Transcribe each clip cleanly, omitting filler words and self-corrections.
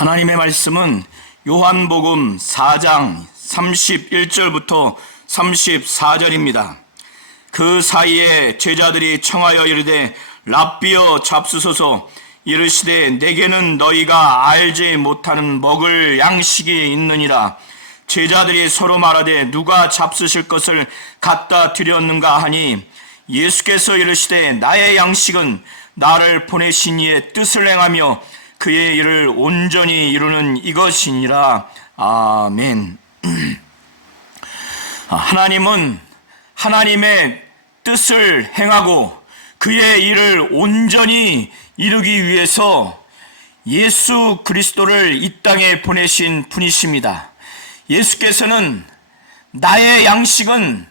하나님의 말씀은 요한복음 4장 31절부터 34절입니다. 그 사이에 제자들이 청하여 이르되 랍비여 잡수소서. 이르시되 내게는 너희가 알지 못하는 먹을 양식이 있느니라. 제자들이 서로 말하되 누가 잡수실 것을 갖다 드렸는가 하니 예수께서 이르시되 나의 양식은 나를 보내신 이의 뜻을 행하며 그의 일을 온전히 이루는 이것이니라. 아멘. 하나님은 하나님의 뜻을 행하고 그의 일을 온전히 이루기 위해서 예수 그리스도를 이 땅에 보내신 분이십니다. 예수께서는 나의 양식은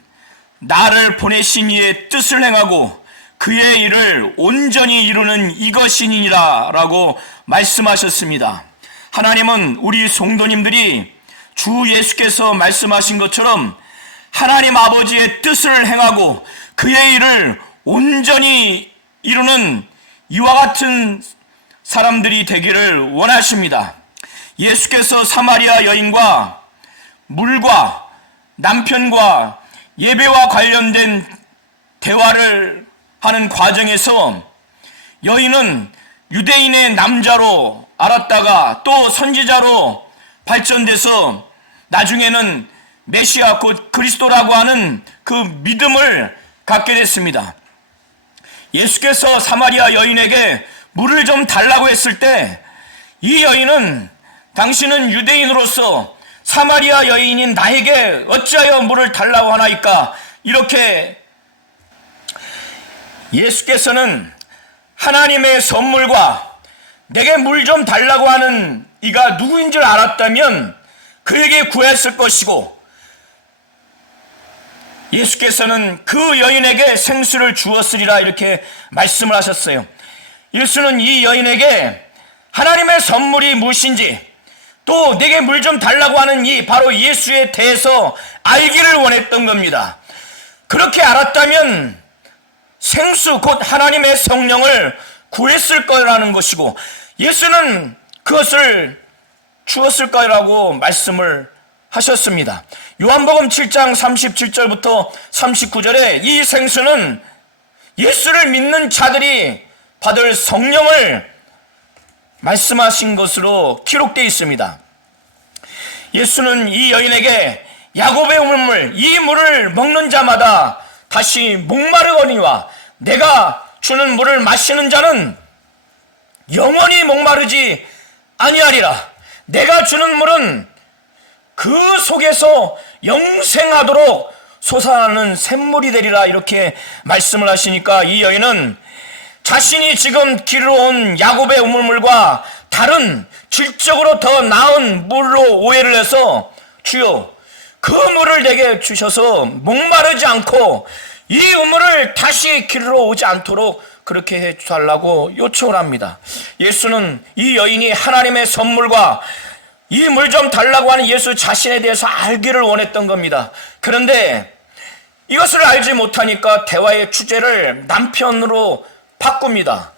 나를 보내신 이의 뜻을 행하고 그의 일을 온전히 이루는 이것이니라 라고 말씀하셨습니다. 하나님은 우리 성도님들이 주 예수께서 말씀하신 것처럼 하나님 아버지의 뜻을 행하고 그의 일을 온전히 이루는 이와 같은 사람들이 되기를 원하십니다. 예수께서 사마리아 여인과 물과 남편과 예배와 관련된 대화를 하는 과정에서 여인은 유대인의 남자로 알았다가 또 선지자로 발전돼서 나중에는 메시아 곧 그리스도라고 하는 그 믿음을 갖게 됐습니다. 예수께서 사마리아 여인에게 물을 좀 달라고 했을 때 이 여인은 당신은 유대인으로서 사마리아 여인인 나에게 어찌하여 물을 달라고 하나이까, 이렇게 예수께서는 하나님의 선물과 내게 물 좀 달라고 하는 이가 누구인 줄 알았다면 그에게 구했을 것이고, 예수께서는 그 여인에게 생수를 주었으리라 이렇게 말씀을 하셨어요. 예수는 이 여인에게 하나님의 선물이 무엇인지 또 내게 물 좀 달라고 하는 이 바로 예수에 대해서 알기를 원했던 겁니다. 그렇게 알았다면 생수 곧 하나님의 성령을 구했을 거라는 것이고 예수는 그것을 주었을 거라고 말씀을 하셨습니다. 요한복음 7장 37절부터 39절에 이 생수는 예수를 믿는 자들이 받을 성령을 말씀하신 것으로 기록되어 있습니다. 예수는 이 여인에게 야곱의 우물, 이 물을 먹는 자마다 다시 목마르거니와 내가 주는 물을 마시는 자는 영원히 목마르지 아니하리라. 내가 주는 물은 그 속에서 영생하도록 솟아나는 샘물이 되리라 이렇게 말씀을 하시니까 이 여인은 자신이 지금 기르러 온 야곱의 우물물과 다른 질적으로 더 나은 물로 오해를 해서 주여 그 물을 내게 주셔서 목마르지 않고 이 우물을 다시 기르러 오지 않도록 그렇게 해달라고 요청을 합니다. 예수는 이 여인이 하나님의 선물과 이 물 좀 달라고 하는 예수 자신에 대해서 알기를 원했던 겁니다. 그런데 이것을 알지 못하니까 대화의 주제를 남편으로 바꿉니다.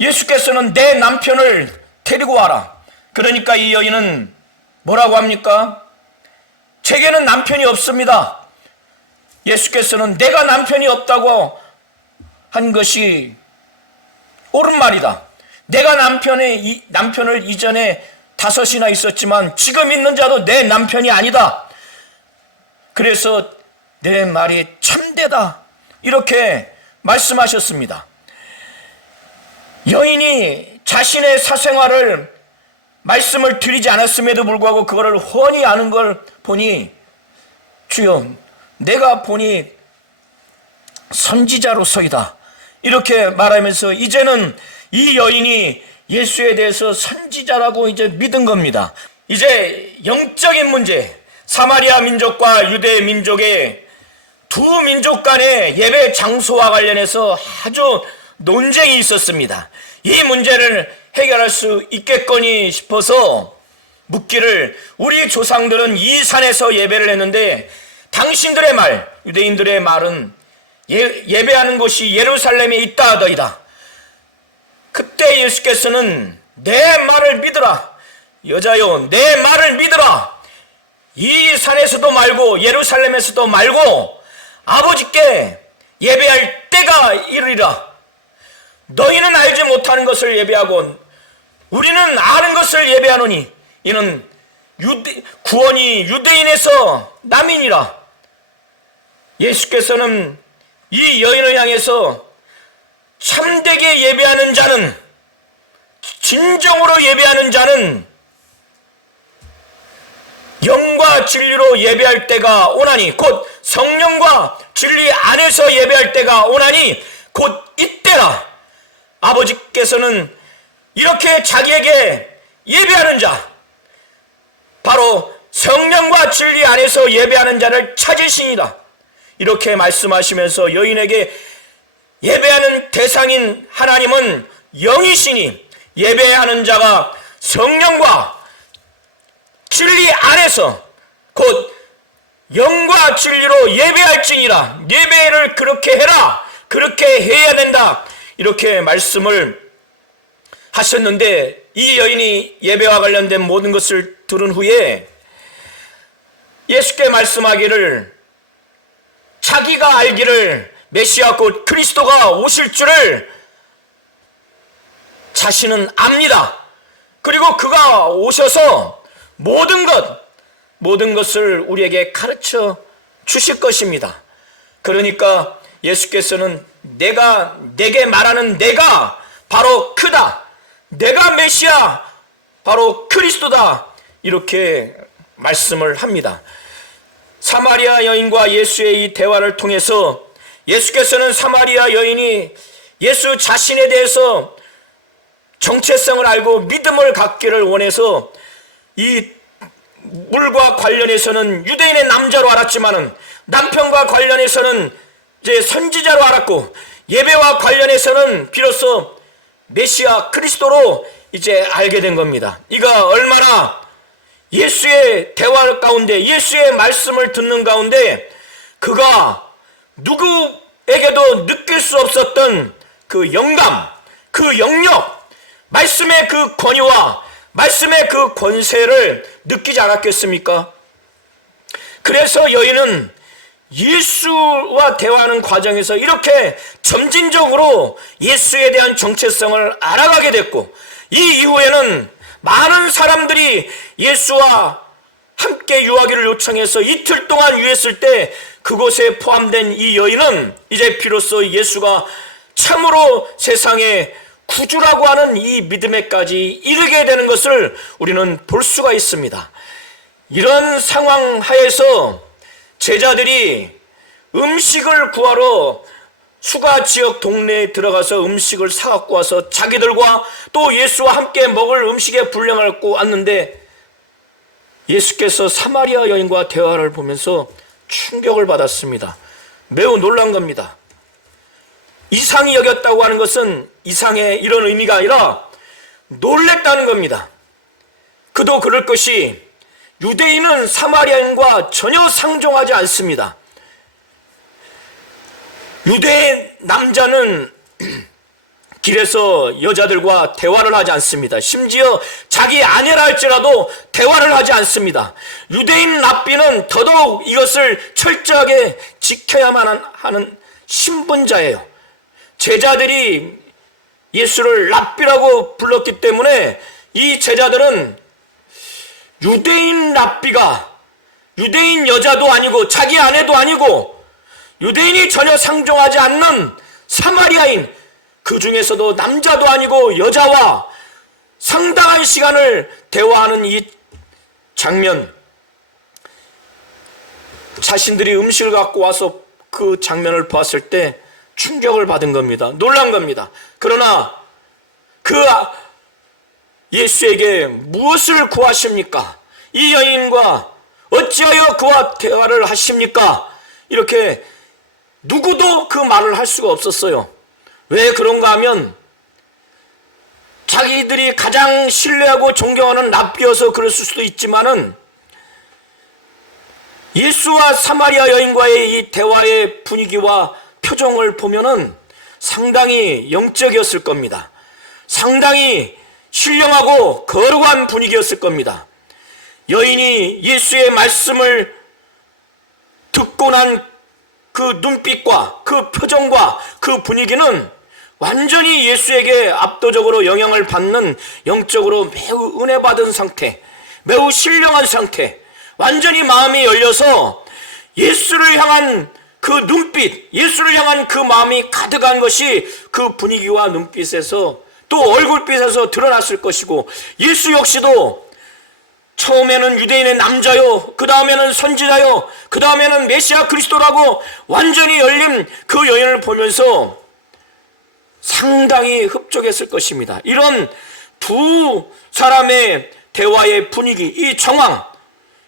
예수께서는 내 남편을 데리고 와라. 그러니까 이 여인은 뭐라고 합니까? 제게는 남편이 없습니다. 예수께서는 내가 남편이 없다고 한 것이 옳은 말이다. 내가 남편을 이전에 5이나 있었지만 지금 있는 자도 내 남편이 아니다. 그래서 내 말이 참되다. 이렇게 말씀하셨습니다. 여인이 자신의 사생활을 말씀을 드리지 않았음에도 불구하고 그거를 훤히 아는 걸 보니 주여 내가 보니 선지자로서이다. 이렇게 말하면서 이제는 이 여인이 예수에 대해서 선지자라고 이제 믿은 겁니다. 이제 영적인 문제, 사마리아 민족과 유대 민족의 두 민족 간의 예배 장소와 관련해서 아주 논쟁이 있었습니다. 이 문제를 해결할 수 있겠거니 싶어서 묻기를 우리 조상들은 이 산에서 예배를 했는데 당신들의 말, 유대인들의 말은 예배하는 곳이 예루살렘에 있다 하더이다. 그때 예수께서는 내 말을 믿으라. 여자여, 내 말을 믿으라. 이 산에서도 말고 예루살렘에서도 말고 아버지께 예배할 때가 이르리라. 너희는 알지 못하는 것을 예배하고 우리는 아는 것을 예배하노니 이는 구원이 유대인에서 남이니라. 예수께서는 이 여인을 향해서 참되게 예배하는 자는, 진정으로 예배하는 자는 영과 진리로 예배할 때가 오나니, 곧 성령과 진리 안에서 예배할 때가 오나니 곧 이때라. 아버지께서는 이렇게 자기에게 예배하는 자, 바로 성령과 진리 안에서 예배하는 자를 찾으시니라. 이렇게 말씀하시면서 여인에게 예배하는 대상인 하나님은 영이시니 예배하는 자가 성령과 진리 안에서 곧 영과 진리로 예배할지니라. 예배를 그렇게 해라, 그렇게 해야 된다, 이렇게 말씀을 하셨는데, 이 여인이 예배와 관련된 모든 것을 들은 후에 예수께 말씀하기를, 자기가 알기를 메시아 곧 그리스도가 오실 줄을 자신은 압니다. 그리고 그가 오셔서 모든 것을 우리에게 가르쳐 주실 것입니다. 그러니까 예수께서는 내게 말하는 내가 바로 그다, 내가 메시아 바로 그리스도다, 이렇게 말씀을 합니다. 사마리아 여인과 예수의 이 대화를 통해서 예수께서는 사마리아 여인이 예수 자신에 대해서 정체성을 알고 믿음을 갖기를 원해서 이 물과 관련해서는 유대인의 남자로 알았지만은 남편과 관련해서는 이제 선지자로 알았고, 예배와 관련해서는 비로소 메시아 그리스도로 이제 알게 된 겁니다. 이가 얼마나 예수의 대화 가운데, 예수의 말씀을 듣는 가운데 그가 누구에게도 느낄 수 없었던 그 영감, 그 영역, 말씀의 그 권위와 말씀의 그 권세를 느끼지 않았겠습니까? 그래서 여인은 예수와 대화하는 과정에서 이렇게 점진적으로 예수에 대한 정체성을 알아가게 됐고, 이 이후에는 많은 사람들이 예수와 함께 유하기를 요청해서 이틀 동안 유했을 때 그곳에 포함된 이 여인은 이제 비로소 예수가 참으로 세상의 구주라고 하는 이 믿음에까지 이르게 되는 것을 우리는 볼 수가 있습니다. 이런 상황 하에서 제자들이 음식을 구하러 수가 지역 동네에 들어가서 음식을 사갖고 와서 자기들과 또 예수와 함께 먹을 음식의 분량을 갖고 왔는데, 예수께서 사마리아 여인과 대화를 보면서 충격을 받았습니다. 매우 놀란 겁니다. 이상히 여겼다고 하는 것은 이상의 이런 의미가 아니라 놀랬다는 겁니다. 그도 그럴 것이 유대인은 사마리아인과 전혀 상종하지 않습니다. 유대인 남자는 길에서 여자들과 대화를 하지 않습니다. 심지어 자기 아내라 할지라도 대화를 하지 않습니다. 유대인 랍비는 더더욱 이것을 철저하게 지켜야만 하는 신분자예요. 제자들이 예수를 랍비라고 불렀기 때문에 이 제자들은 유대인 랍비가 유대인 여자도 아니고 자기 아내도 아니고 유대인이 전혀 상종하지 않는 사마리아인, 그 중에서도 남자도 아니고 여자와 상당한 시간을 대화하는 이 장면, 자신들이 음식을 갖고 와서 그 장면을 보았을 때 충격을 받은 겁니다. 놀란 겁니다. 그러나 그 예수에게 무엇을 구하십니까? 이 여인과 어찌하여 그와 대화를 하십니까? 이렇게 누구도 그 말을 할 수가 없었어요. 왜 그런가 하면 자기들이 가장 신뢰하고 존경하는 랍비여서 그랬을 수도 있지만은, 예수와 사마리아 여인과의 이 대화의 분위기와 표정을 보면은 상당히 영적이었을 겁니다. 상당히 신령하고 거룩한 분위기였을 겁니다. 여인이 예수의 말씀을 듣고 난 그 눈빛과 그 표정과 그 분위기는 완전히 예수에게 압도적으로 영향을 받는, 영적으로 매우 은혜 받은 상태, 매우 신령한 상태, 완전히 마음이 열려서 예수를 향한 그 눈빛, 예수를 향한 그 마음이 가득한 것이 그 분위기와 눈빛에서, 또 얼굴빛에서 드러났을 것이고, 예수 역시도 처음에는 유대인의 남자요, 그 다음에는 선지자요, 그 다음에는 메시아 그리스도라고 완전히 열린 그 여인을 보면서 상당히 흡족했을 것입니다. 이런 두 사람의 대화의 분위기, 이 정황,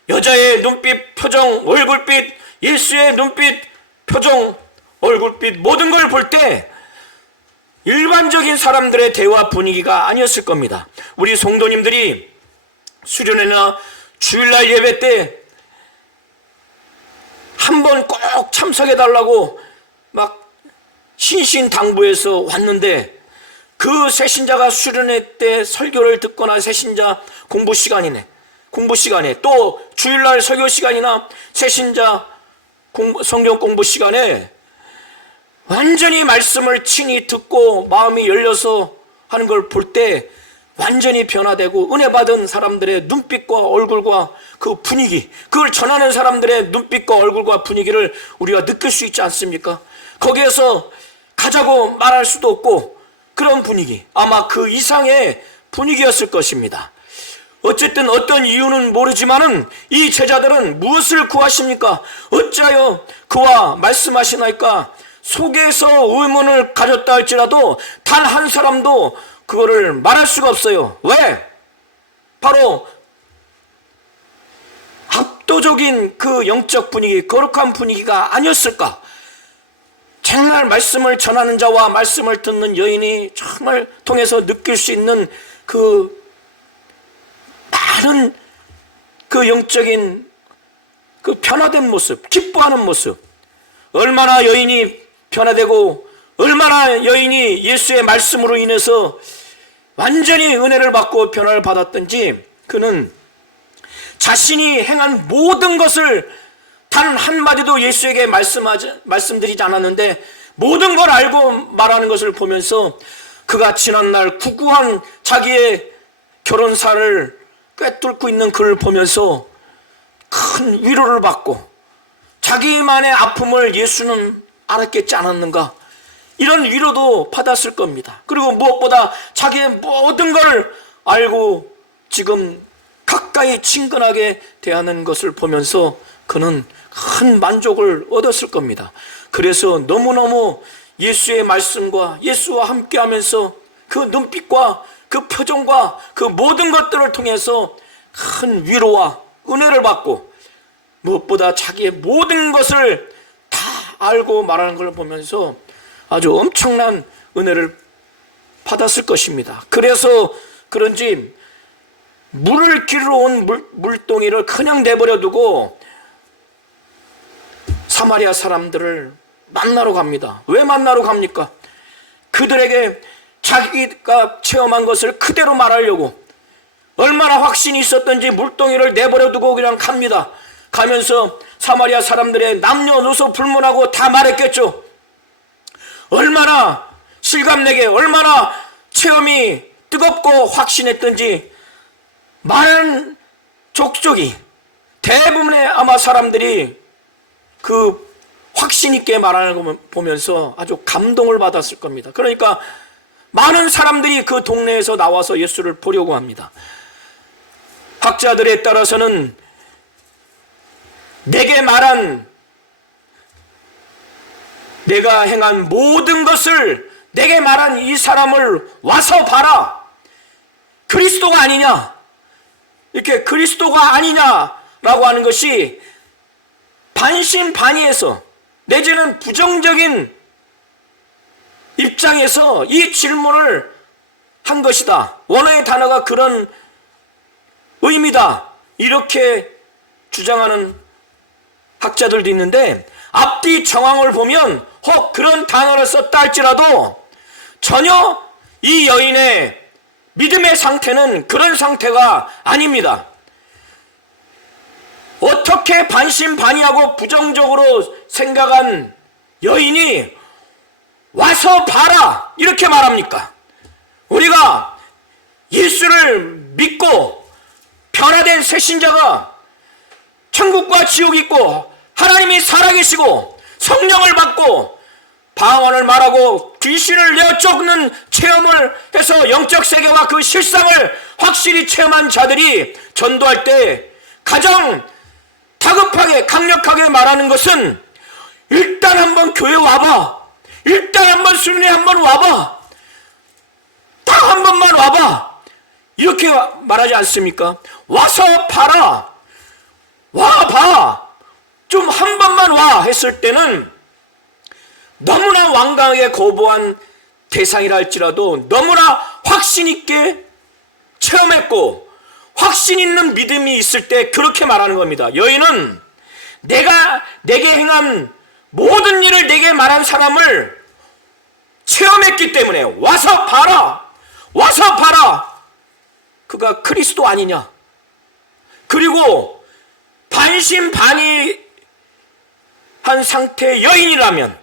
여자의 눈빛, 표정, 얼굴빛, 예수의 눈빛, 표정, 얼굴빛, 모든 걸 볼 때 일반적인 사람들의 대화 분위기가 아니었을 겁니다. 우리 성도님들이 수련회나 주일날 예배 때 한 번 꼭 참석해달라고 막 신신당부해서 왔는데, 그 새신자가 수련회 때 설교를 듣거나 새신자 공부 시간에 또 주일날 설교 시간이나 새신자 성경 공부 시간에 완전히 말씀을 친히 듣고 마음이 열려서 하는 걸 볼 때 완전히 변화되고, 은혜 받은 사람들의 눈빛과 얼굴과 그 분위기, 그걸 전하는 사람들의 눈빛과 얼굴과 분위기를 우리가 느낄 수 있지 않습니까? 거기에서 가자고 말할 수도 없고, 그런 분위기, 아마 그 이상의 분위기였을 것입니다. 어쨌든 어떤 이유는 모르지만은 이 제자들은 무엇을 구하십니까? 어찌하여 그와 말씀하시나이까? 속에서 의문을 가졌다 할지라도 단 한 사람도 그거를 말할 수가 없어요. 왜? 바로 압도적인 그 영적 분위기, 거룩한 분위기가 아니었을까? 정말 말씀을 전하는 자와 말씀을 듣는 여인이 정말 통해서 느낄 수 있는 그 많은 그 영적인 그 변화된 모습, 기뻐하는 모습, 얼마나 여인이 변화되고 얼마나 여인이 예수의 말씀으로 인해서 완전히 은혜를 받고 변화를 받았던지, 그는 자신이 행한 모든 것을 단 한마디도 예수에게 말씀드리지 않았는데 모든 걸 알고 말하는 것을 보면서 그가 지난날 구구한 자기의 결혼사를 꿰뚫고 있는 그를 보면서 큰 위로를 받고, 자기만의 아픔을 예수는 알았겠지 않았는가, 이런 위로도 받았을 겁니다. 그리고 무엇보다 자기의 모든 걸 알고 지금 가까이 친근하게 대하는 것을 보면서 그는 큰 만족을 얻었을 겁니다. 그래서 너무너무 예수의 말씀과 예수와 함께 하면서 그 눈빛과 그 표정과 그 모든 것들을 통해서 큰 위로와 은혜를 받고, 무엇보다 자기의 모든 것을 다 알고 말하는 걸 보면서 아주 엄청난 은혜를 받았을 것입니다. 그래서 그런지 물을 기르러 온 물동이를 그냥 내버려 두고 사마리아 사람들을 만나러 갑니다. 왜 만나러 갑니까? 그들에게 자기가 체험한 것을 그대로 말하려고, 얼마나 확신이 있었던지 물동이를 내버려 두고 그냥 갑니다. 가면서 사마리아 사람들의 남녀노소 불문하고 다 말했겠죠. 얼마나 실감내게, 얼마나 체험이 뜨겁고 확신했던지 많은 족족이, 대부분의 아마 사람들이 그 확신 있게 말하는 걸 보면서 아주 감동을 받았을 겁니다. 그러니까 많은 사람들이 그 동네에서 나와서 예수를 보려고 합니다. 학자들에 따라서는 내게 말한, 내가 행한 모든 것을 내게 말한 이 사람을 와서 봐라, 그리스도가 아니냐, 이렇게 그리스도가 아니냐라고 하는 것이 반신반의해서, 내지는 부정적인 입장에서 이 질문을 한 것이다. 원어의 단어가 그런 의미다, 이렇게 주장하는 학자들도 있는데, 앞뒤 정황을 보면 혹 그런 단어를 썼다 할지라도 전혀 이 여인의 믿음의 상태는 그런 상태가 아닙니다. 어떻게 반신반의하고 부정적으로 생각한 여인이 와서 봐라 이렇게 말합니까? 우리가 예수를 믿고 변화된 새신자가 천국과 지옥이 있고 하나님이 살아계시고 성령을 받고 방언을 말하고 귀신을 내쫓는 체험을 해서 영적 세계와 그 실상을 확실히 체험한 자들이 전도할 때 가장 다급하게 강력하게 말하는 것은 일단 한번 교회 와봐, 일단 한번 순례 한번 와봐, 딱 한 번만 와봐, 이렇게 말하지 않습니까? 와서 봐라, 와봐, 좀 한 번만 와 했을 때는 너무나 완강하게 거부한 대상이라 할지라도 너무나 확신 있게 체험했고 확신 있는 믿음이 있을 때 그렇게 말하는 겁니다. 여인은 내가 내게 행한 모든 일을 내게 말한 사람을 체험했기 때문에 와서 봐라, 와서 봐라, 그가 그리스도 아니냐. 그리고 반신반의한 상태의 여인이라면,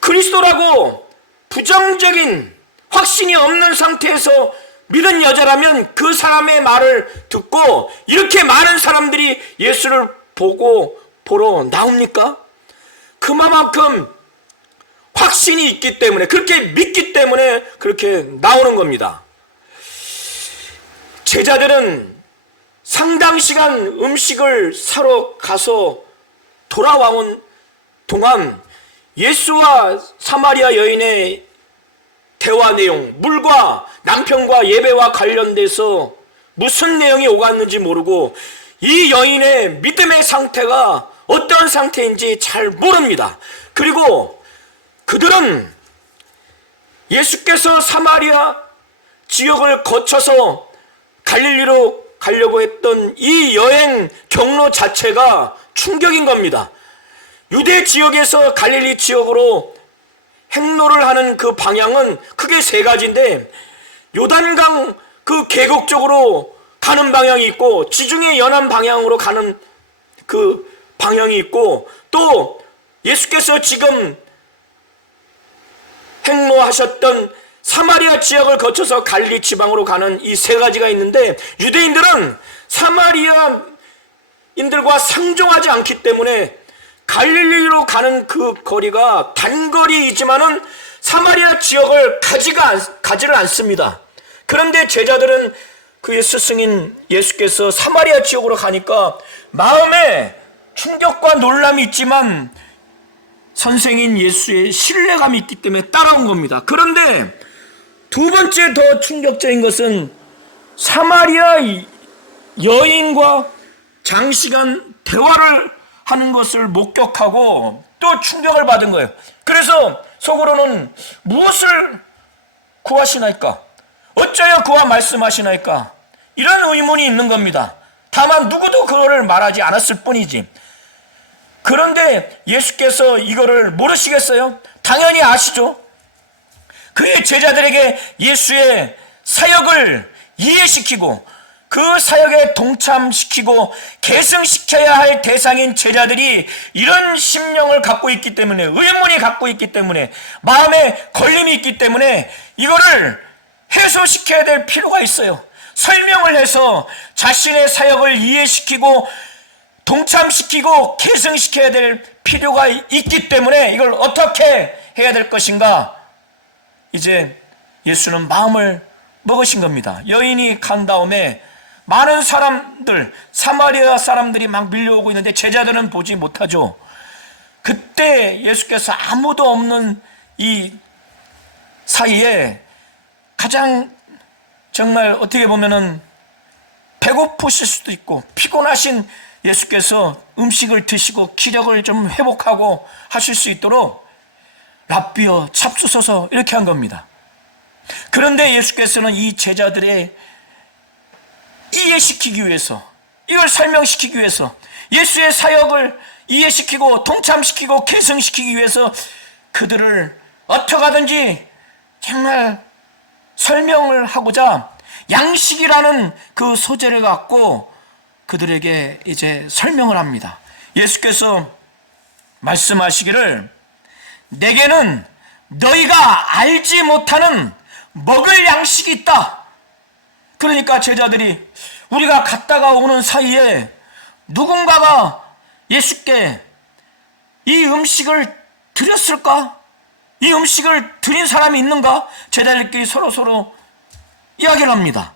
그리스도라고 부정적인 확신이 없는 상태에서 믿은 여자라면 그 사람의 말을 듣고 이렇게 많은 사람들이 예수를 보러 나옵니까? 그만큼 확신이 있기 때문에, 그렇게 믿기 때문에 그렇게 나오는 겁니다. 제자들은 상당 시간 음식을 사러 가서 돌아온 동안 예수와 사마리아 여인의 대화 내용, 물과 남편과 예배와 관련돼서 무슨 내용이 오갔는지 모르고 이 여인의 믿음의 상태가 어떤 상태인지 잘 모릅니다. 그리고 그들은 예수께서 사마리아 지역을 거쳐서 갈릴리로 가려고 했던 이 여행 경로 자체가 충격인 겁니다. 유대 지역에서 갈릴리 지역으로 행로를 하는 그 방향은 크게 세 가지인데, 요단강 그 계곡 쪽으로 가는 방향이 있고, 지중해 연안 방향으로 가는 그 방향이 있고, 또 예수께서 지금 행로하셨던 사마리아 지역을 거쳐서 갈릴리 지방으로 가는 이 세 가지가 있는데, 유대인들은 사마리아인들과 상종하지 않기 때문에 갈릴리로 가는 그 거리가 단거리이지만은 사마리아 지역을 가지를 않습니다. 그런데 제자들은 그 스승인 예수께서 사마리아 지역으로 가니까 마음에 충격과 놀람이 있지만 선생인 예수의 신뢰감이 있기 때문에 따라온 겁니다. 그런데 두 번째 더 충격적인 것은 사마리아 여인과 장시간 대화를 하는 것을 목격하고 또 충격을 받은 거예요. 그래서 속으로는 무엇을 구하시나이까? 어쩌여 그와 말씀하시나이까? 이런 의문이 있는 겁니다. 다만 누구도 그거를 말하지 않았을 뿐이지. 그런데 예수께서 이거를 모르시겠어요? 당연히 아시죠. 그의 제자들에게 예수의 사역을 이해시키고 그 사역에 동참시키고 계승시켜야 할 대상인 제자들이 이런 심령을 갖고 있기 때문에, 의문이 갖고 있기 때문에, 마음에 걸림이 있기 때문에 이거를 해소시켜야 될 필요가 있어요. 설명을 해서 자신의 사역을 이해시키고 동참시키고 계승시켜야 될 필요가 있기 때문에 이걸 어떻게 해야 될 것인가, 이제 예수는 마음을 먹으신 겁니다. 여인이 간 다음에 많은 사람들, 사마리아 사람들이 막 밀려오고 있는데 제자들은 보지 못하죠. 그때 예수께서 아무도 없는 이 사이에 가장 정말 어떻게 보면은 배고프실 수도 있고 피곤하신 예수께서 음식을 드시고 기력을 좀 회복하고 하실 수 있도록 랍비여 잡수소서 이렇게 한 겁니다. 그런데 예수께서는 이 제자들의 이해시키기 위해서, 이걸 설명시키기 위해서, 예수의 사역을 이해시키고 동참시키고 계승시키기 위해서 그들을 어떻게 하든지 정말 설명을 하고자 양식이라는 그 소재를 갖고 그들에게 이제 설명을 합니다. 예수께서 말씀하시기를 내게는 너희가 알지 못하는 먹을 양식이 있다. 그러니까 제자들이 우리가 갔다가 오는 사이에 누군가가 예수께 이 음식을 드렸을까? 이 음식을 드린 사람이 있는가? 제자들끼리 서로 이야기를 합니다.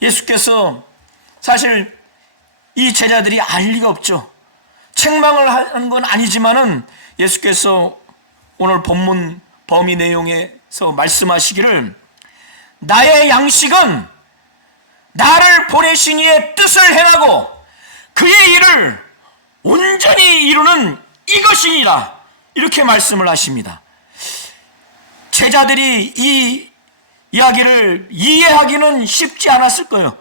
예수께서 사실 이 제자들이 알 리가 없죠. 책망을 하는 건 아니지만은 예수께서 오늘 본문 범위 내용에서 말씀하시기를 나의 양식은 나를 보내신 이의 뜻을 행하고 그의 일을 온전히 이루는 이것이니라, 이렇게 말씀을 하십니다. 제자들이 이 이야기를 이해하기는 쉽지 않았을 거예요.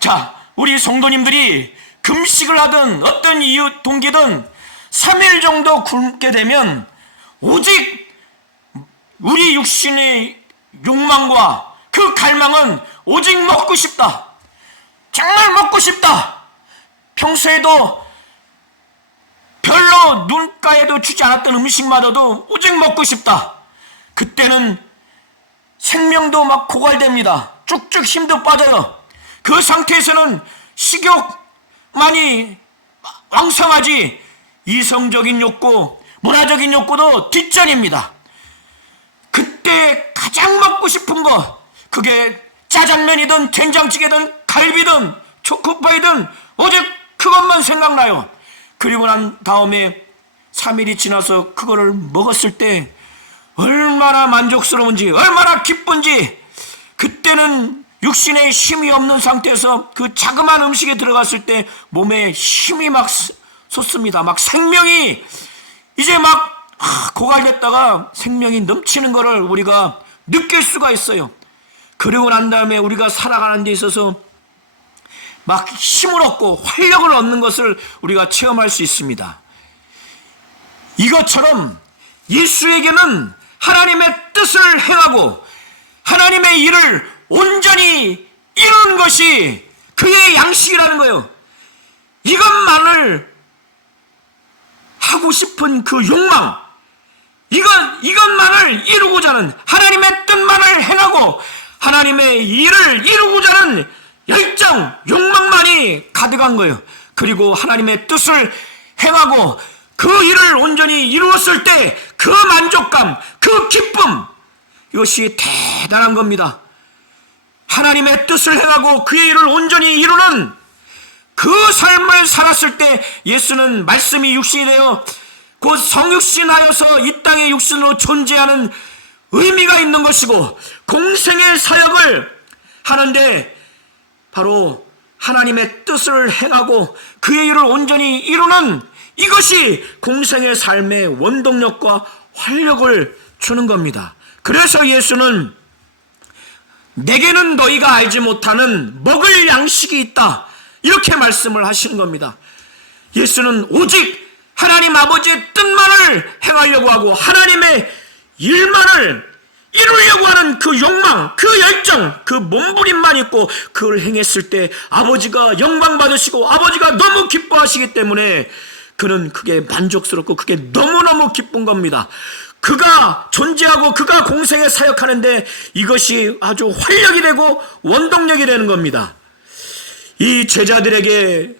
자, 우리 성도님들이 금식을 하든 어떤 이유 동기든 3일 정도 굶게 되면 오직 우리 육신의 욕망과 그 갈망은 오직 먹고 싶다, 정말 먹고 싶다, 평소에도 별로 눈가에도 주지 않았던 음식마저도 오직 먹고 싶다. 그때는 생명도 막 고갈됩니다. 쭉쭉 힘도 빠져요. 그 상태에서는 식욕만이 왕성하지 이성적인 욕구, 문화적인 욕구도 뒷전입니다. 그때 가장 먹고 싶은 거, 그게 짜장면이든 된장찌개든 갈비든 초코파이든 오직 그것만 생각나요. 그리고 난 다음에 3일이 지나서 그거를 먹었을 때 얼마나 만족스러운지, 얼마나 기쁜지, 그때는 육신에 힘이 없는 상태에서 그 자그마한 음식에 들어갔을 때 몸에 힘이 막 솟습니다. 막 생명이 이제 막 고갈됐다가 생명이 넘치는 것을 우리가 느낄 수가 있어요. 그리고 난 다음에 우리가 살아가는 데 있어서 막 힘을 얻고 활력을 얻는 것을 우리가 체험할 수 있습니다. 이것처럼 예수에게는 하나님의 뜻을 행하고 하나님의 일을 온전히 이루는 것이 그의 양식이라는 거예요. 이것만을 하고 싶은 그 욕망, 이것만을 이루고자 하는, 하나님의 뜻만을 행하고 하나님의 일을 이루고자 하는 열정, 욕망만이 가득한 거예요. 그리고 하나님의 뜻을 행하고 그 일을 온전히 이루었을 때 그 만족감, 그 기쁨, 이것이 대단한 겁니다. 하나님의 뜻을 행하고 그의 일을 온전히 이루는 그 삶을 살았을 때 예수는 말씀이 육신이 되어 곧 성육신하여서 이 땅의 육신으로 존재하는 의미가 있는 것이고, 공생의 사역을 하는데 바로 하나님의 뜻을 행하고 그의 일을 온전히 이루는 이것이 공생의 삶의 원동력과 활력을 주는 겁니다. 그래서 예수는 내게는 너희가 알지 못하는 먹을 양식이 있다, 이렇게 말씀을 하시는 겁니다. 예수는 오직 하나님 아버지의 뜻만을 행하려고 하고 하나님의 일만을 이루려고 하는 그 욕망, 그 열정, 그 몸부림만 있고 그걸 행했을 때 아버지가 영광 받으시고 아버지가 너무 기뻐하시기 때문에 그는 그게 만족스럽고 그게 너무너무 기쁜 겁니다. 그가 존재하고 그가 공생에 사역하는데 이것이 아주 활력이 되고 원동력이 되는 겁니다. 이 제자들에게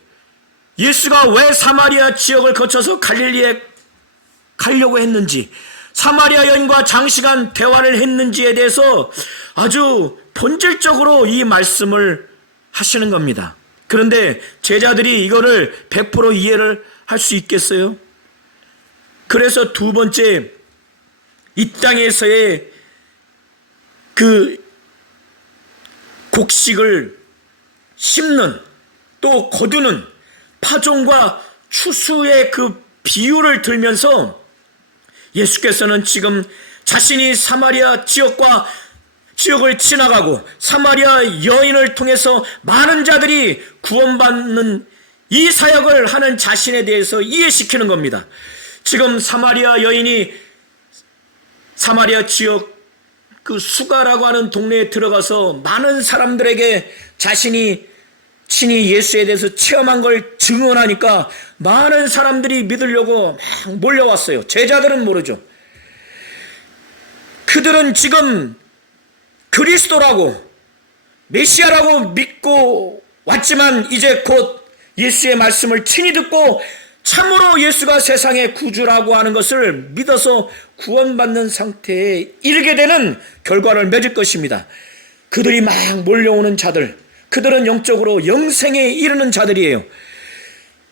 예수가 왜 사마리아 지역을 거쳐서 갈릴리에 가려고 했는지, 사마리아 여인과 장시간 대화를 했는지에 대해서 아주 본질적으로 이 말씀을 하시는 겁니다. 그런데 제자들이 이거를 100% 이해를 할 수 있겠어요? 그래서 두 번째, 이 땅에서의 그 곡식을 심는 또 거두는 파종과 추수의 그 비유를 들면서 예수께서는 지금 자신이 사마리아 지역을 지나가고 사마리아 여인을 통해서 많은 자들이 구원받는 이 사역을 하는 자신에 대해서 이해시키는 겁니다. 지금 사마리아 여인이 사마리아 지역 그 수가라고 하는 동네에 들어가서 많은 사람들에게 자신이 친히 예수에 대해서 체험한 걸 증언하니까 많은 사람들이 믿으려고 막 몰려왔어요. 제자들은 모르죠. 그들은 지금 그리스도라고 메시아라고 믿고 왔지만 이제 곧 예수의 말씀을 친히 듣고 참으로 예수가 세상의 구주라고 하는 것을 믿어서 구원받는 상태에 이르게 되는 결과를 맺을 것입니다. 그들이 막 몰려오는 자들, 그들은 영적으로 영생에 이르는 자들이에요.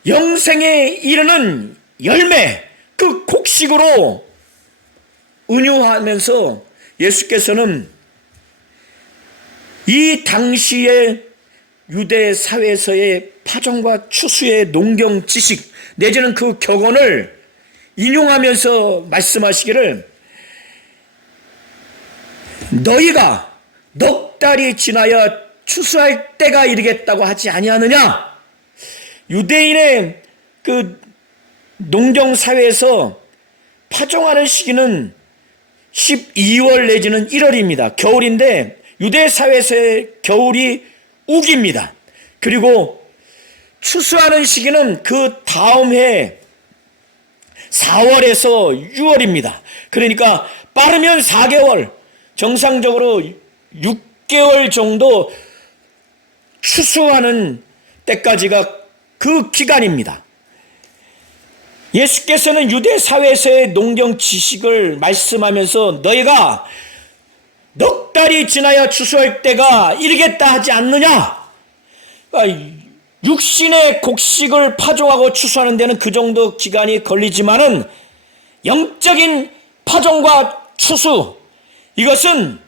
영생에 이르는 열매, 그 곡식으로 은유하면서 예수께서는 이 당시의 유대 사회에서의 파종과 추수의 농경 지식 내지는 그 격언을 인용하면서 말씀하시기를, 너희가 넉 달이 지나야 추수할 때가 이르겠다고 하지 아니하느냐. 유대인의 그 농경 사회에서 파종하는 시기는 12월 내지는 1월입니다. 겨울인데 유대 사회에서의 겨울이 우기입니다. 그리고 추수하는 시기는 그 다음 해 4월에서 6월입니다. 그러니까 빠르면 4개월, 정상적으로 6개월 정도 추수하는 때까지가 그 기간입니다. 예수께서는 유대 사회에서의 농경 지식을 말씀하면서 너희가 넉 달이 지나야 추수할 때가 이르겠다 하지 않느냐. 육신의 곡식을 파종하고 추수하는 데는 그 정도 기간이 걸리지만은 영적인 파종과 추수, 이것은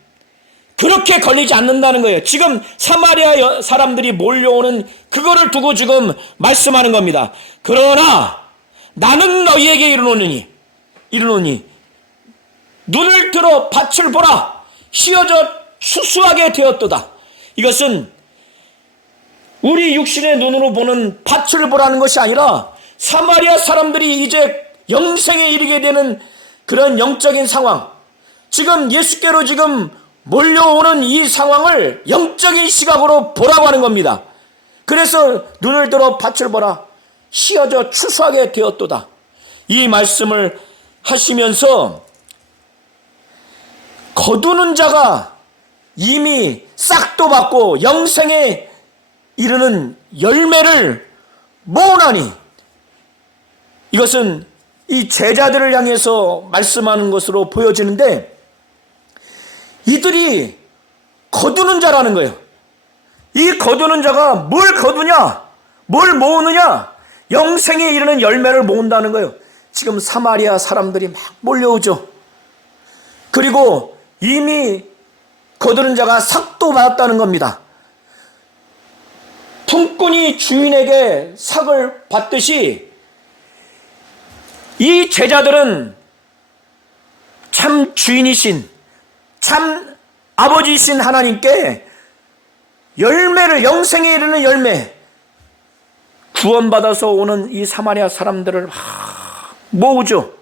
그렇게 걸리지 않는다는 거예요. 지금 사마리아 사람들이 몰려오는 그거를 두고 지금 말씀하는 겁니다. 그러나 나는 너희에게 이르노니 눈을 들어 밭을 보라. 휘어져 추수하게 되었도다. 이것은 우리 육신의 눈으로 보는 밭을 보라는 것이 아니라 사마리아 사람들이 이제 영생에 이르게 되는 그런 영적인 상황, 지금 예수께로 지금 몰려오는 이 상황을 영적인 시각으로 보라고 하는 겁니다. 그래서 눈을 들어 밭을 보라. 휘어져 추수하게 되었도다. 이 말씀을 하시면서 거두는 자가 이미 싹도 받고 영생에 이르는 열매를 모으나니, 이것은 이 제자들을 향해서 말씀하는 것으로 보여지는데 이들이 거두는 자라는 거예요. 이 거두는 자가 뭘 거두냐, 뭘 모으느냐, 영생에 이르는 열매를 모은다는 거예요. 지금 사마리아 사람들이 막 몰려오죠. 그리고 이미 거두는 자가 삭도 받았다는 겁니다. 품꾼이 주인에게 삭을 받듯이 이 제자들은 참 주인이신, 참 아버지이신 하나님께 열매를, 영생에 이르는 열매, 구원받아서 오는 이 사마리아 사람들을 모으죠.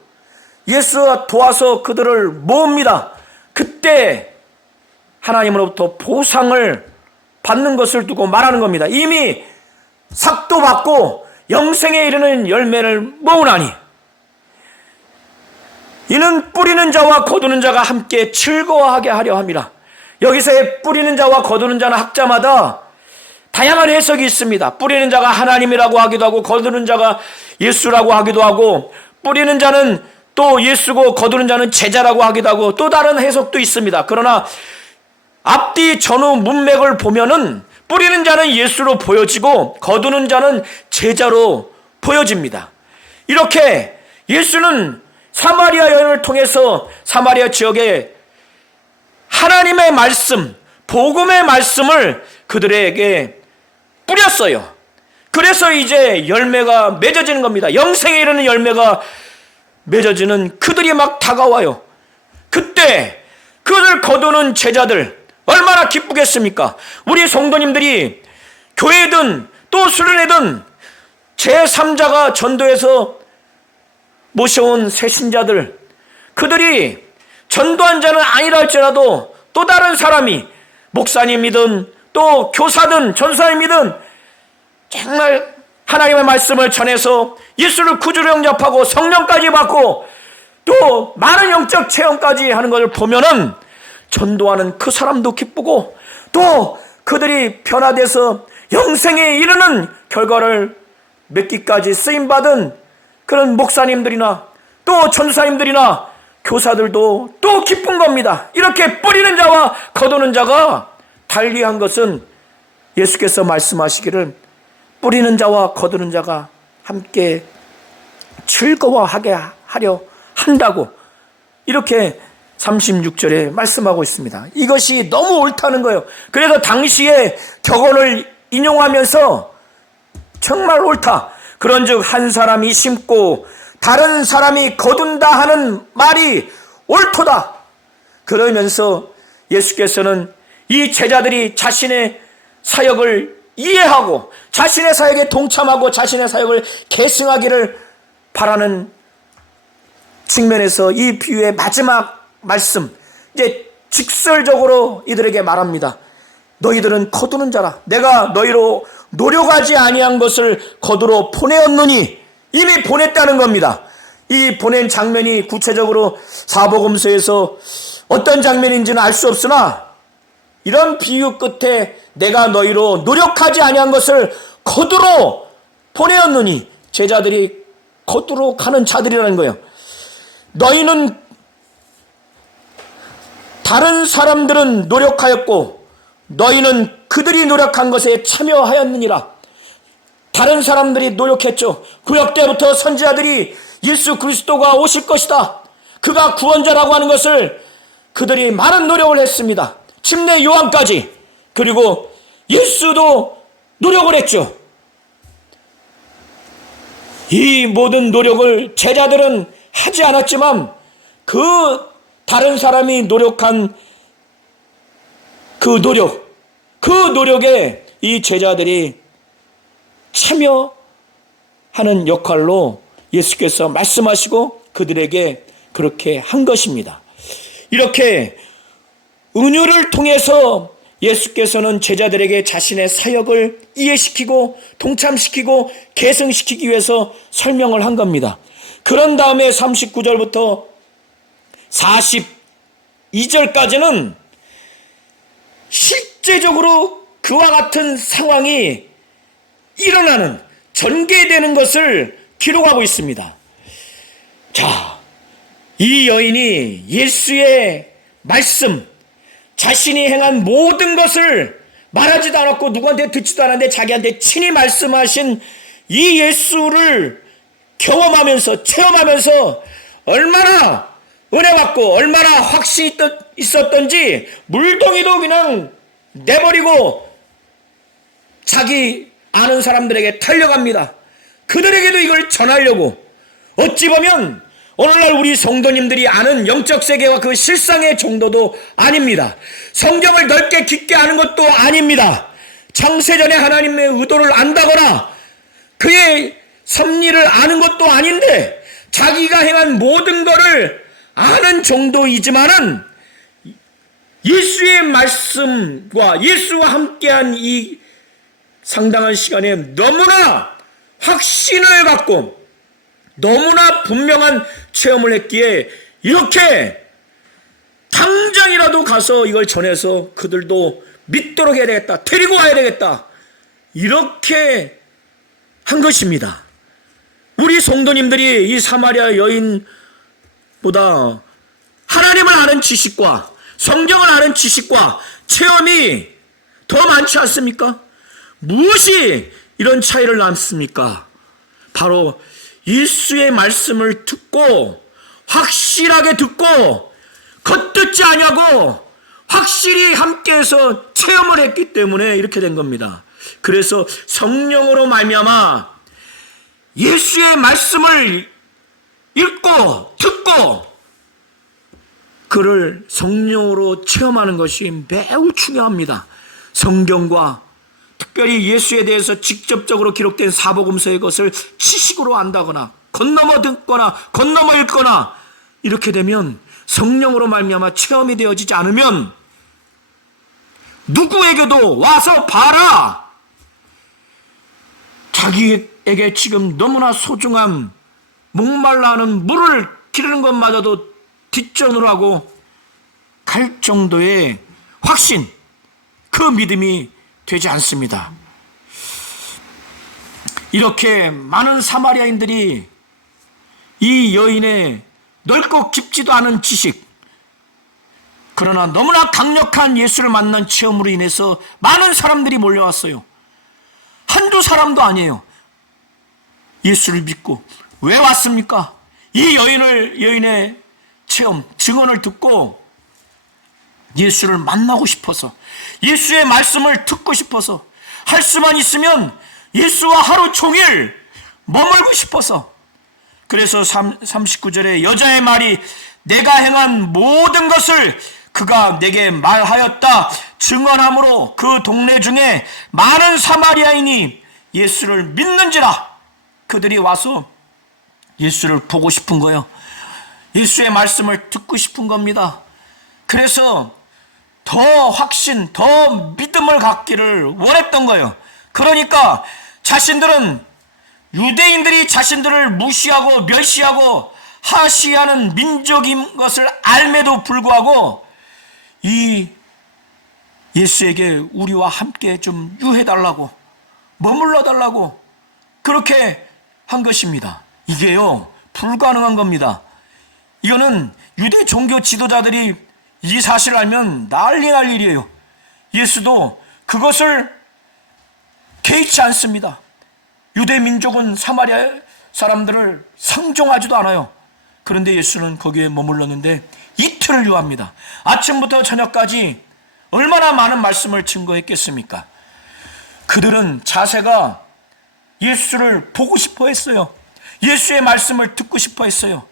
예수가 도와서 그들을 모읍니다. 그때 하나님으로부터 보상을 받는 것을 두고 말하는 겁니다. 이미 삭도 받고 영생에 이르는 열매를 모으나니 이는 뿌리는 자와 거두는 자가 함께 즐거워하게 하려 함이라. 여기서의 뿌리는 자와 거두는 자는 학자마다 다양한 해석이 있습니다. 뿌리는 자가 하나님이라고 하기도 하고 거두는 자가 예수라고 하기도 하고, 뿌리는 자는 또 예수고 거두는 자는 제자라고 하기도 하고, 또 다른 해석도 있습니다. 그러나 앞뒤 전후 문맥을 보면은 뿌리는 자는 예수로 보여지고 거두는 자는 제자로 보여집니다. 이렇게 예수는 사마리아 여인을 통해서 사마리아 지역에 하나님의 말씀, 복음의 말씀을 그들에게 뿌렸어요. 그래서 이제 열매가 맺어지는 겁니다. 영생에 이르는 열매가 맺어지는 그들이 막 다가와요. 그때 그들 거두는 제자들 얼마나 기쁘겠습니까? 우리 성도님들이 교회든 또 수련회든 제3자가 전도해서 모셔온 새신자들, 그들이 전도한 자는 아니라 할지라도 또 다른 사람이 목사님이든 또 교사든 전사님이든 정말 하나님의 말씀을 전해서 예수를 구주로 영접하고 성령까지 받고 또 많은 영적 체험까지 하는 것을 보면은 전도하는 그 사람도 기쁘고 또 그들이 변화돼서 영생에 이르는 결과를 맺기까지 쓰임받은 그런 목사님들이나 또 전사님들이나 교사들도 또 기쁜 겁니다. 이렇게 뿌리는 자와 거두는 자가 달리한 것은 예수께서 말씀하시기를 뿌리는 자와 거두는 자가 함께 즐거워하게 하려 한다고 이렇게 36절에 말씀하고 있습니다. 이것이 너무 옳다는 거예요. 그래서 당시에 격언을 인용하면서 정말 옳다. 그런즉 한 사람이 심고 다른 사람이 거둔다 하는 말이 옳도다. 그러면서 예수께서는 이 제자들이 자신의 사역을 이해하고 자신의 사역에 동참하고 자신의 사역을 계승하기를 바라는 측면에서 이 비유의 마지막 말씀, 이제 직설적으로 이들에게 말합니다. 너희들은 거두는 자라. 내가 너희로 노력하지 아니한 것을 거두러 보내었느니, 이미 보냈다는 겁니다. 이 보낸 장면이 구체적으로 사복음서에서 어떤 장면인지는 알 수 없으나 이런 비유 끝에 내가 너희로 노력하지 아니한 것을 거두러 보내었느니, 제자들이 거두러 가는 자들이라는 거예요. 너희는 다른 사람들은 노력하였고 너희는 그들이 노력한 것에 참여하였느니라. 다른 사람들이 노력했죠. 구약 때부터 선지자들이 예수 그리스도가 오실 것이다, 그가 구원자라고 하는 것을 그들이 많은 노력을 했습니다. 침례 요한까지. 그리고 예수도 노력을 했죠. 이 모든 노력을 제자들은 하지 않았지만 그 다른 사람이 노력한 그 노력에 이 제자들이 참여하는 역할로 예수께서 말씀하시고 그들에게 그렇게 한 것입니다. 이렇게 은유를 통해서 예수께서는 제자들에게 자신의 사역을 이해시키고 동참시키고 계승시키기 위해서 설명을 한 겁니다. 그런 다음에 39절부터 42절까지는 실제적으로 그와 같은 상황이 일어나는, 전개되는 것을 기록하고 있습니다. 자, 이 여인이 예수의 말씀, 자신이 행한 모든 것을 말하지도 않았고 누구한테 듣지도 않았는데 자기한테 친히 말씀하신 이 예수를 경험하면서 체험하면서 얼마나 은혜받고 얼마나 확신이 있었던지 물동이도 그냥 내버리고 자기 아는 사람들에게 달려갑니다. 그들에게도 이걸 전하려고. 어찌 보면 오늘날 우리 성도님들이 아는 영적 세계와 그 실상의 정도도 아닙니다. 성경을 넓게 깊게 아는 것도 아닙니다. 창세전에 하나님의 의도를 안다거나 그의 섭리를 아는 것도 아닌데 자기가 행한 모든 것을 아는 정도이지만은 예수의 말씀과 예수와 함께한 이 상당한 시간에 너무나 확신을 갖고 너무나 분명한 체험을 했기에 이렇게 당장이라도 가서 이걸 전해서 그들도 믿도록 해야 되겠다, 데리고 와야 되겠다, 이렇게 한 것입니다. 우리 성도님들이 이 사마리아 여인보다 하나님을 아는 지식과 성경을 아는 지식과 체험이 더 많지 않습니까? 무엇이 이런 차이를 낳습니까? 바로 예수의 말씀을 듣고 확실하게 듣고 겉듣지 아니하고 확실히 함께해서 체험을 했기 때문에 이렇게 된 겁니다. 그래서 성령으로 말미암아 예수의 말씀을 읽고 듣고 그를 성령으로 체험하는 것이 매우 중요합니다. 성경과 특별히 예수에 대해서 직접적으로 기록된 사복음서의 것을 지식으로 안다거나 건너머 듣거나 건너머 읽거나 이렇게 되면 성령으로 말미암아 체험이 되어지지 않으면 누구에게도 와서 봐라. 자기에게 지금 너무나 소중한 목말라 하는 물을 기르는 것마저도 뒷전으로 하고 갈 정도의 확신, 그 믿음이 되지 않습니다. 이렇게 많은 사마리아인들이 이 여인의 넓고 깊지도 않은 지식, 그러나 너무나 강력한 예수를 만난 체험으로 인해서 많은 사람들이 몰려왔어요. 한두 사람도 아니에요. 예수를 믿고. 왜 왔습니까? 이 여인의 체험, 증언을 듣고 예수를 만나고 싶어서, 예수의 말씀을 듣고 싶어서, 할 수만 있으면 예수와 하루 종일 머물고 싶어서. 그래서 39절에 여자의 말이 내가 행한 모든 것을 그가 내게 말하였다 증언함으로 그 동네 중에 많은 사마리아인이 예수를 믿는지라. 그들이 와서 예수를 보고 싶은 거예요. 예수의 말씀을 듣고 싶은 겁니다. 그래서 더 확신, 더 믿음을 갖기를 원했던 거예요. 그러니까 자신들은, 유대인들이 자신들을 무시하고 멸시하고 하시하는 민족인 것을 알매도 불구하고 이 예수에게 우리와 함께 좀 유해달라고, 머물러달라고 그렇게 한 것입니다. 이게요, 불가능한 겁니다. 이거는 유대 종교 지도자들이 이 사실을 알면 난리 날 일이에요. 예수도 그것을 개의치 않습니다. 유대 민족은 사마리아 사람들을 상종하지도 않아요. 그런데 예수는 거기에 머물렀는데 이틀을 요합니다. 아침부터 저녁까지 얼마나 많은 말씀을 증거했겠습니까? 그들은 자세가 예수를 보고 싶어 했어요. 예수의 말씀을 듣고 싶어 했어요.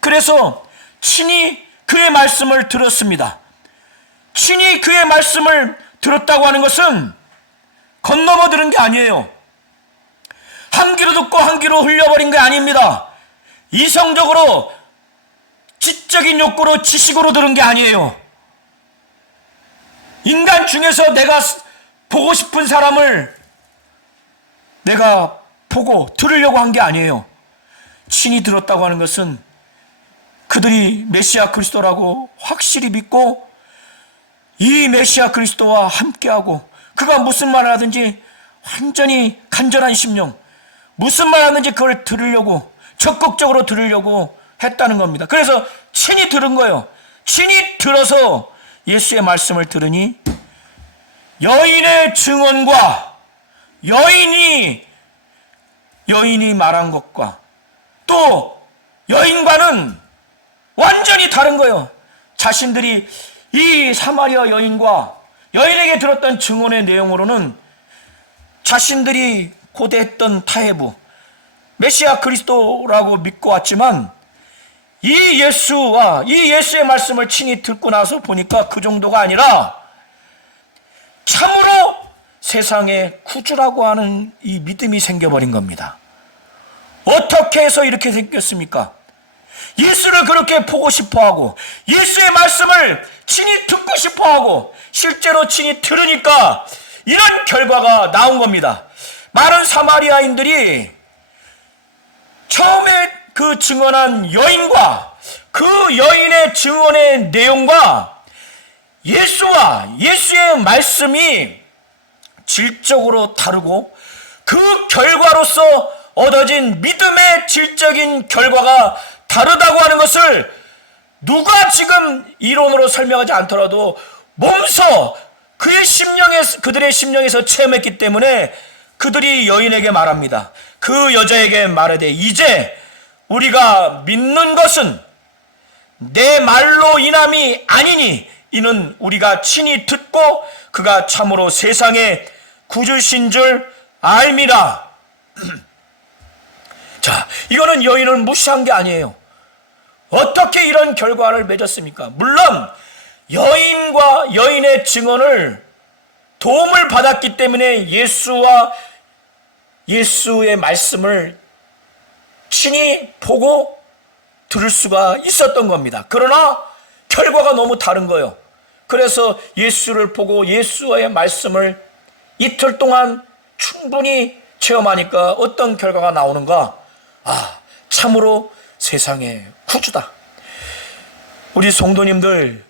그래서 친히 그의 말씀을 들었습니다. 친히 그의 말씀을 들었다고 하는 것은 건너머 들은 게 아니에요. 한 귀로 듣고 한 귀로 흘려버린 게 아닙니다. 이성적으로, 지적인 욕구로, 지식으로 들은 게 아니에요. 인간 중에서 내가 보고 싶은 사람을 내가 보고 들으려고 한 게 아니에요. 친히 들었다고 하는 것은 그들이 메시아 그리스도라고 확실히 믿고 이 메시아 그리스도와 함께하고 그가 무슨 말을 하든지 완전히 간절한 심령, 무슨 말 하는지 그걸 들으려고, 적극적으로 들으려고 했다는 겁니다. 그래서 친히 들은 거예요. 친히 들어서 예수의 말씀을 들으니 여인의 증언과 여인이 말한 것과 또 여인과는 완전히 다른 거예요. 자신들이 이 사마리아 여인과 여인에게 들었던 증언의 내용으로는 자신들이 고대했던 타해부, 메시아 그리스도라고 믿고 왔지만 이 예수와 이 예수의 말씀을 친히 듣고 나서 보니까 그 정도가 아니라 참으로 세상에 구주라고 하는 이 믿음이 생겨버린 겁니다. 어떻게 해서 이렇게 생겼습니까? 예수를 그렇게 보고 싶어하고 예수의 말씀을 친히 듣고 싶어하고 실제로 친히 들으니까 이런 결과가 나온 겁니다. 많은 사마리아인들이 처음에 그 증언한 여인과 그 여인의 증언의 내용과 예수와 예수의 말씀이 질적으로 다르고 그 결과로서 얻어진 믿음의 질적인 결과가 다르다고 하는 것을 누가 지금 이론으로 설명하지 않더라도 몸소 그들의 심령에서 체험했기 때문에 그들이 여인에게 말합니다. 그 여자에게 말하되 이제 우리가 믿는 것은 내 말로 인함이 아니니 이는 우리가 친히 듣고 그가 참으로 세상의 구주신 줄 알미라. 자, 이거는 여인을 무시한 게 아니에요. 어떻게 이런 결과를 맺었습니까? 물론 여인과 여인의 증언을 도움을 받았기 때문에 예수와 예수의 말씀을 친히 보고 들을 수가 있었던 겁니다. 그러나 결과가 너무 다른 거예요. 그래서 예수를 보고 예수의 말씀을 이틀 동안 충분히 체험하니까 어떤 결과가 나오는가? 참으로 세상의 구주다. 우리 성도님들,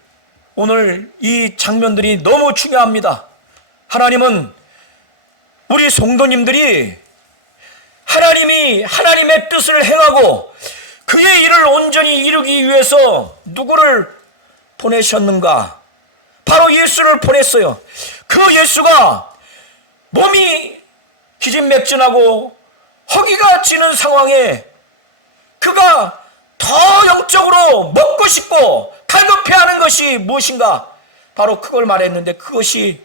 오늘 이 장면들이 너무 중요합니다. 하나님은 우리 성도님들이 하나님이 하나님의 뜻을 행하고 그의 일을 온전히 이루기 위해서 누구를 보내셨는가? 바로 예수를 보냈어요. 그 예수가 몸이 기진맥진하고 허기가 지는 상황에 그가 더 영적으로 먹고 싶고 갈급해하는 것이 무엇인가? 바로 그걸 말했는데, 그것이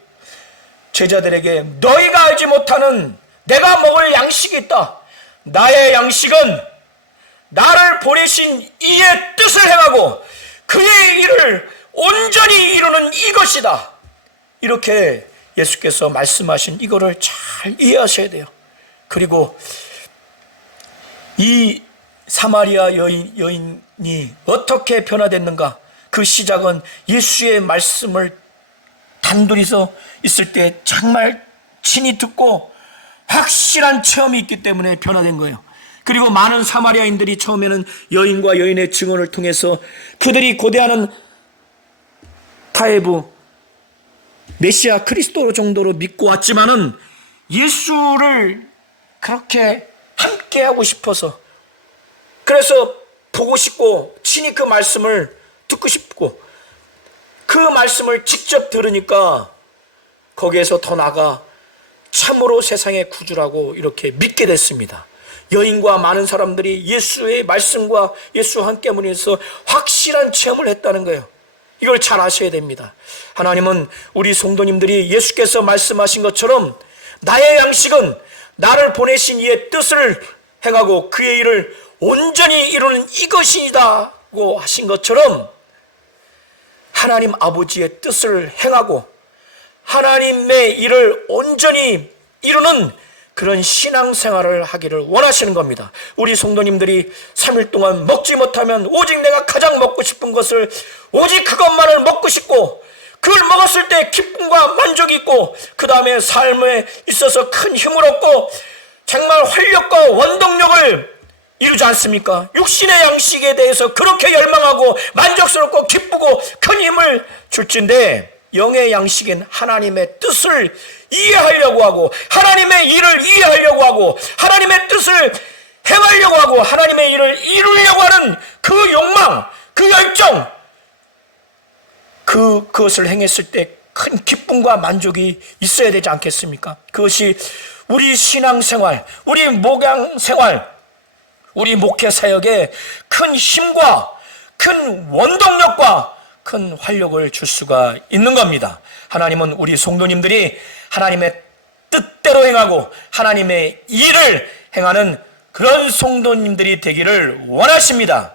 제자들에게 너희가 알지 못하는 내가 먹을 양식이 있다. 나의 양식은 나를 보내신 이의 뜻을 행하고 그의 일을 온전히 이루는 이것이다. 이렇게 예수께서 말씀하신 이거를 잘 이해하셔야 돼요. 그리고 이 사마리아 여인이 어떻게 변화됐는가? 그 시작은 예수의 말씀을 단둘이서 있을 때 정말 친히 듣고 확실한 체험이 있기 때문에 변화된 거예요. 그리고 많은 사마리아인들이 처음에는 여인과 여인의 증언을 통해서 그들이 고대하는 타에부 메시아 그리스도 정도로 믿고 왔지만은 예수를 그렇게 함께하고 싶어서, 그래서 보고 싶고 친히 그 말씀을 듣고 싶고 그 말씀을 직접 들으니까 거기에서 더 나아가 참으로 세상의 구주라고 이렇게 믿게 됐습니다. 여인과 많은 사람들이 예수의 말씀과 예수와 함께함으로써 확실한 체험을 했다는 거예요. 이걸 잘 아셔야 됩니다. 하나님은 우리 성도님들이 예수께서 말씀하신 것처럼 나의 양식은 나를 보내신 이의 뜻을 행하고 그의 일을 온전히 이루는 이것이다고 하신 것처럼 하나님 아버지의 뜻을 행하고 하나님의 일을 온전히 이루는 그런 신앙생활을 하기를 원하시는 겁니다. 우리 성도님들이 3일 동안 먹지 못하면 오직 내가 가장 먹고 싶은 것을 오직 그것만을 먹고 싶고 그걸 먹었을 때 기쁨과 만족이 있고 그 다음에 삶에 있어서 큰 힘을 얻고 정말 활력과 원동력을 이루지 않습니까? 육신의 양식에 대해서 그렇게 열망하고 만족스럽고 기쁘고 큰 힘을 줄진데 영의 양식인 하나님의 뜻을 이해하려고 하고 하나님의 일을 이해하려고 하고 하나님의 뜻을 행하려고 하고 하나님의 일을 이루려고 하는 그 욕망, 그 열정, 그것을 행했을 때 큰 기쁨과 만족이 있어야 되지 않겠습니까? 그것이 우리 신앙생활, 우리 목양생활, 우리 목회 사역에 큰 힘과 큰 원동력과 큰 활력을 줄 수가 있는 겁니다. 하나님은 우리 성도님들이 하나님의 뜻대로 행하고 하나님의 일을 행하는 그런 성도님들이 되기를 원하십니다.